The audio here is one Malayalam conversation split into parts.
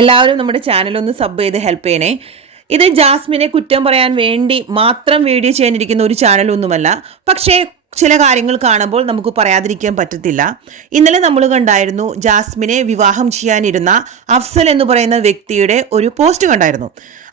എല്ലാവരും നമ്മുടെ ചാനൽ ഒന്ന് സബ് ചെയ്ത് ഹെൽപ്പ് ചെയ്യണേ. ഇത് ജാസ്മിനെ കുറ്റം പറയാൻ വേണ്ടി മാത്രം വീഡിയോ ചെയ്യാനിരിക്കുന്ന ഒരു ചാനലൊന്നുമല്ല പക്ഷേ ചില കാര്യങ്ങൾ കാണുമ്പോൾ നമുക്ക് പറയാതിരിക്കാൻ പറ്റത്തില്ല. ഇന്നലെ നമ്മൾ കണ്ടായിരുന്നു ജാസ്മിനെ വിവാഹം ചെയ്യാനിരുന്ന അഫ്സൽ എന്ന് പറയുന്ന വ്യക്തിയുടെ ഒരു പോസ്റ്റ് കണ്ടായിരുന്നു.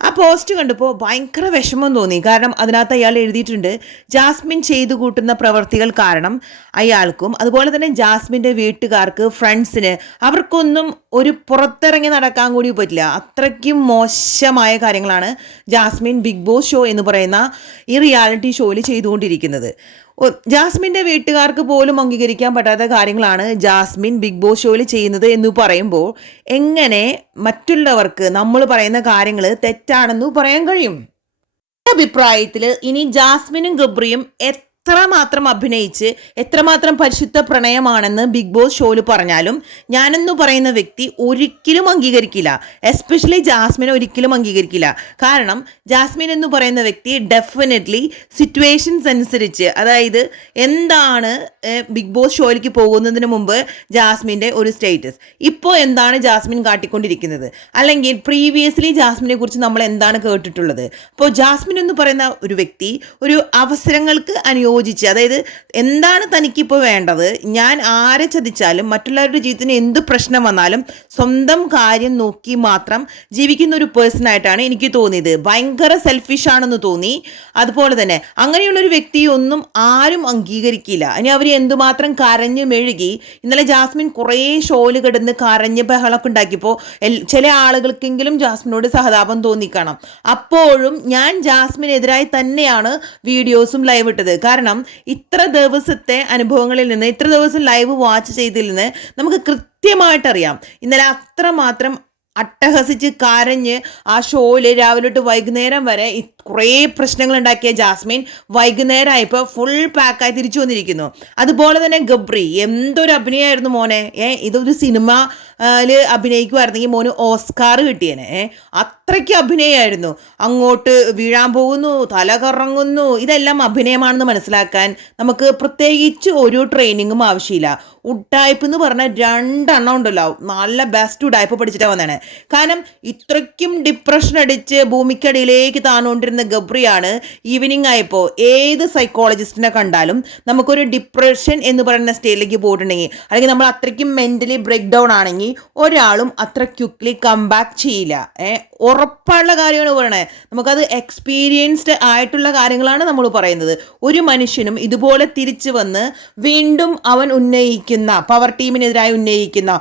ആ പോസ്റ്റ് കണ്ടപ്പോൾ ഭയങ്കര വിഷമം തോന്നി. കാരണം അതിനകത്ത് അയാൾ എഴുതിയിട്ടുണ്ട് ജാസ്മിൻ ചെയ്തു കൂട്ടുന്ന പ്രവർത്തികൾ കാരണം അയാൾക്കും അതുപോലെ തന്നെ ജാസ്മിന്റെ വീട്ടുകാർക്ക് ഫ്രണ്ട്സിന് അവർക്കൊന്നും ഒരു പുറത്തിറങ്ങി നടക്കാൻ കൂടി പറ്റില്ല. അത്രയ്ക്കും മോശമായ കാര്യങ്ങളാണ് ജാസ്മിൻ ബിഗ് ബോസ് ഷോ എന്ന് പറയുന്ന ഈ റിയാലിറ്റി ഷോയിൽ ചെയ്തുകൊണ്ടിരിക്കുന്നത്. ജാസ്മിന്റെ വീട്ടുകാർക്ക് പോലും അംഗീകരിക്കാൻ പറ്റാത്ത കാര്യങ്ങളാണ് ജാസ്മിൻ ബിഗ് ബോസ് ഷോയിൽ ചെയ്യുന്നത് എന്ന് പറയുമ്പോൾ എങ്ങനെ മറ്റുള്ളവർക്ക് നമ്മൾ പറയുന്ന കാര്യങ്ങൾ തെറ്റാണെന്ന് പറയാൻ കഴിയും. അഭിപ്രായത്തിൽ ഇനി ജാസ്മിനും ഗബ്രിയും എത്രമാത്രം അഭിനയിച്ച് എത്രമാത്രം പരിശുദ്ധ പ്രണയമാണെന്ന് ബിഗ് ബോസ് ഷോയിൽ പറഞ്ഞാലും ഞാനെന്ന് പറയുന്ന വ്യക്തി ഒരിക്കലും അംഗീകരിക്കില്ല. എസ്പെഷ്യലി ജാസ്മിൻ ഒരിക്കലും അംഗീകരിക്കില്ല. കാരണം ജാസ്മിൻ എന്ന് പറയുന്ന വ്യക്തി ഡെഫിനറ്റ്ലി സിറ്റുവേഷൻസ് അനുസരിച്ച് അതായത് എന്താണ് ബിഗ് ബോസ് ഷോയിലേക്ക് പോകുന്നതിന് മുമ്പ് ജാസ്മിന്റെ ഒരു സ്റ്റേറ്റസ് ഇപ്പോൾ എന്താണ് ജാസ്മിൻ കാട്ടിക്കൊണ്ടിരിക്കുന്നത്? അല്ലെങ്കിൽ പ്രീവിയസ്ലി ജാസ്മിനെ കുറിച്ച് നമ്മൾ എന്താണ് കേട്ടിട്ടുള്ളത്? അപ്പോൾ ജാസ്മിൻ എന്ന് പറയുന്ന ഒരു വ്യക്തി ഒരു അവസരങ്ങൾക്ക് അനുയോജിച്ച് അതായത് എന്താണ് തനിക്കിപ്പോൾ വേണ്ടത്? ഞാൻ ആരെ ചതിച്ചാലും മറ്റുള്ളവരുടെ ജീവിതത്തിന് എന്ത് പ്രശ്നം വന്നാലും സ്വന്തം കാര്യം നോക്കി മാത്രം ജീവിക്കുന്ന ഒരു പേഴ്സൺ ആയിട്ടാണ് എനിക്ക് തോന്നിയത്. ഭയങ്കര സെൽഫിഷ് ആണെന്ന് തോന്നി. അതുപോലെ തന്നെ അങ്ങനെയുള്ള ഒരു വ്യക്തിയെ ഒന്നും ആരും അംഗീകരിക്കില്ല. ഇനി അവർ എന്തുമാത്രം കരഞ്ഞു മെഴുകി ഇന്നലെ ജാസ്മിൻ കുറേ ഷോൽ കിടന്ന് കരഞ്ഞ് ബഹളമൊക്കെ ഉണ്ടാക്കിയപ്പോൾ ചില ആളുകൾക്കെങ്കിലും ജാസ്മിനോട് സഹതാപം തോന്നിക്കണം. അപ്പോഴും ഞാൻ ജാസ്മിനെതിരായി തന്നെയാണ് വീഡിയോസും ലൈവ് ഇട്ടത്. കാരണം ഇത്ര ദിവസത്തെ അനുഭവങ്ങളിൽ നിന്ന് ഇത്ര ദിവസം ലൈവ് വാച്ച് ചെയ്തതിൽ നിന്ന് നമുക്ക് കൃത്യമായിട്ടറിയാം. ഇന്നലെ അത്രമാത്രം അട്ടഹസിച്ച് കരഞ്ഞ് ആ ഷോയിൽ രാവിലെ തൊട്ട് വൈകുന്നേരം വരെ കുറേ പ്രശ്നങ്ങൾ ഉണ്ടാക്കിയ ജാസ്മിൻ വൈകുന്നേരമായപ്പോൾ ഫുൾ പാക്കായി തിരിച്ചു വന്നിരിക്കുന്നു. അതുപോലെ തന്നെ ഗബ്രി എന്തൊരു അഭിനയമായിരുന്നു മോനെ. ഏ ഇതൊരു സിനിമ അഭിനയിക്കുമായിരുന്നെങ്കിൽ മോന് ഓസ്കാർ കിട്ടിയേനെ. ഏ അത്രയ്ക്ക് അഭിനയമായിരുന്നു. അങ്ങോട്ട് വീഴാൻ പോകുന്നു തല കറങ്ങുന്നു ഇതെല്ലാം അഭിനയമാണെന്ന് മനസ്സിലാക്കാൻ നമുക്ക് പ്രത്യേകിച്ച് ഒരു ട്രെയിനിങ്ങും ആവശ്യമില്ല. ഉഡായ്പ് എന്ന് പറഞ്ഞാൽ രണ്ടെണ്ണം ഉണ്ടല്ലോ. നല്ല ബെസ്റ്റ് ഉഡായ്പ് പഠിച്ചിട്ടാണ് വന്നതാണ് കാരണം ഇത്രയ്ക്കും ഡിപ്രഷൻ അടിച്ച് ഭൂമിക്കടിയിലേക്ക് താണുകൊണ്ടിരുന്ന ഗബ്രിയാണ് ഈവനിങ് ആയപ്പോൾ ഏത് സൈക്കോളജിസ്റ്റിനെ കണ്ടാലും നമുക്കൊരു ഡിപ്രഷൻ എന്ന് പറയുന്ന സ്റ്റേജിലേക്ക് പോയിട്ടുണ്ടെങ്കിൽ അല്ലെങ്കിൽ നമ്മൾ അത്രയ്ക്കും മെന്റലി ബ്രേക്ക് ഡൗൺ ആണെങ്കിൽ ഒരാളും അത്ര ക്വിക്ലി കംബാക്ക് ചെയ്യില്ല. ഉറപ്പുള്ള കാര്യമാണ് പറയണേ. നമുക്കത് എക്സ്പീരിയൻസ്ഡ് ആയിട്ടുള്ള കാര്യങ്ങളാണ് നമ്മൾ പറയുന്നത്. ഒരു മനുഷ്യനും ഇതുപോലെ തിരിച്ചു വന്ന് വീണ്ടും അവൻ ഉന്നയിക്കുന്ന പവർ ടീമിനെതിരായി ഉന്നയിക്കുന്ന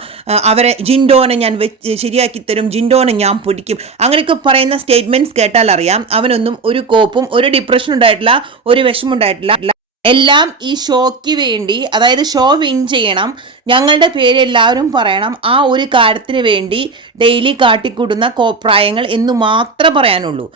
അവരെ ജിൻഡോനെ ഞാൻ വെച്ച് ശരിയാക്കി തരും ജിൻഡോനെ ഞാൻ പിടിക്കും. അങ്ങനെയൊക്കെ പറയുന്ന സ്റ്റേറ്റ്മെന്റ്സ് കേട്ടാൽ അറിയാം. അവനൊന്നും ഒരു കോപ്പും ഒരു ഡിപ്രഷൻ ഉണ്ടായിട്ടില്ല ഒരു വിഷമം ഉണ്ടായിട്ടില്ല. എല്ലാം ഈ ഷോയ്ക്ക് വേണ്ടി അതായത് ഷോ വിൻ ചെയ്യണം. ഞങ്ങളുടെ പേര് എല്ലാവരും പറയണം. ആ ഒരു കാര്യത്തിന് വേണ്ടി ഡെയിലി കാട്ടിക്കൂട്ടുന്ന കോപ്രായങ്ങൾ എന്ന് മാത്രമേ പറയാനുള്ളൂ.